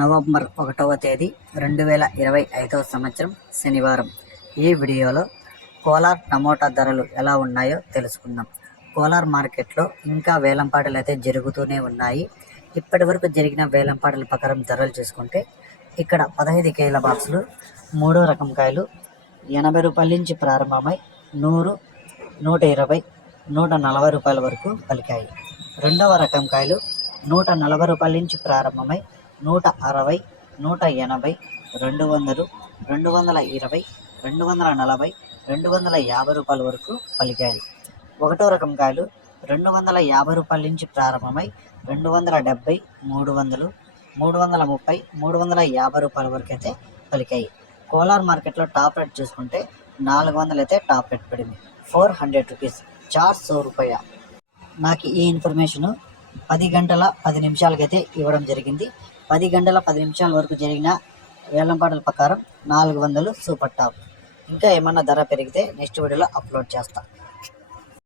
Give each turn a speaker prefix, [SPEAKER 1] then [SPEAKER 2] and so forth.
[SPEAKER 1] November ఒకటవ తేదీ రెండు వేల ఇరవై ఐదవ సంవత్సరం శనివారం. ఈ వీడియోలో కోలార్ టమోటా ధరలు ఎలా ఉన్నాయో తెలుసుకుందాం. కోలార్ మార్కెట్లో ఇంకా వేలంపాటలు అయితే జరుగుతూనే ఉన్నాయి. ఇప్పటి వరకు జరిగిన వేలంపాటల ప్రకారం ధరలు చూసుకుంటే ఇక్కడ పదహైదు కేల బాక్సులు మూడో రకం కాయలు ఎనభై రూపాయల నుంచి ప్రారంభమై నూరు నూట ఇరవై నూట నలభై రూపాయల వరకు పలికాయి. రెండవ రకం కాయలు నూట నలభై రూపాయల నుంచి ప్రారంభమై నూట అరవై నూట ఎనభై రెండు వందలు రెండు వందల ఇరవై రెండు వందల నలభై రెండు వందల యాభై రూపాయల వరకు పలికాయి. ఒకటో రకం కాయలు రెండు వందల యాభై రూపాయల నుంచి ప్రారంభమై రెండు వందల డెబ్బై మూడు వందలు మూడు వందల ముప్పై మూడు వందల యాభై రూపాయల వరకు అయితే పలికాయి. కోలార్ మార్కెట్లో టాప్ రేట్ చూసుకుంటే నాలుగు వందలు అయితే టాప్ రేట్ పడింది. ఫోర్ హండ్రెడ్ రూపీస్ చార్ సో రూపాయ. నాకు ఈ ఇన్ఫర్మేషన్ పది గంటల పది నిమిషాలకైతే ఇవ్వడం జరిగింది. పది గంటల పది నిమిషాల వరకు జరిగిన వేలంపాటల ప్రకారం నాలుగు వందలు సూపర్ టాప్. ఇంకా ఏమన్నా ధర పెరిగితే నెక్స్ట్ వీడియోలో అప్లోడ్ చేస్తాను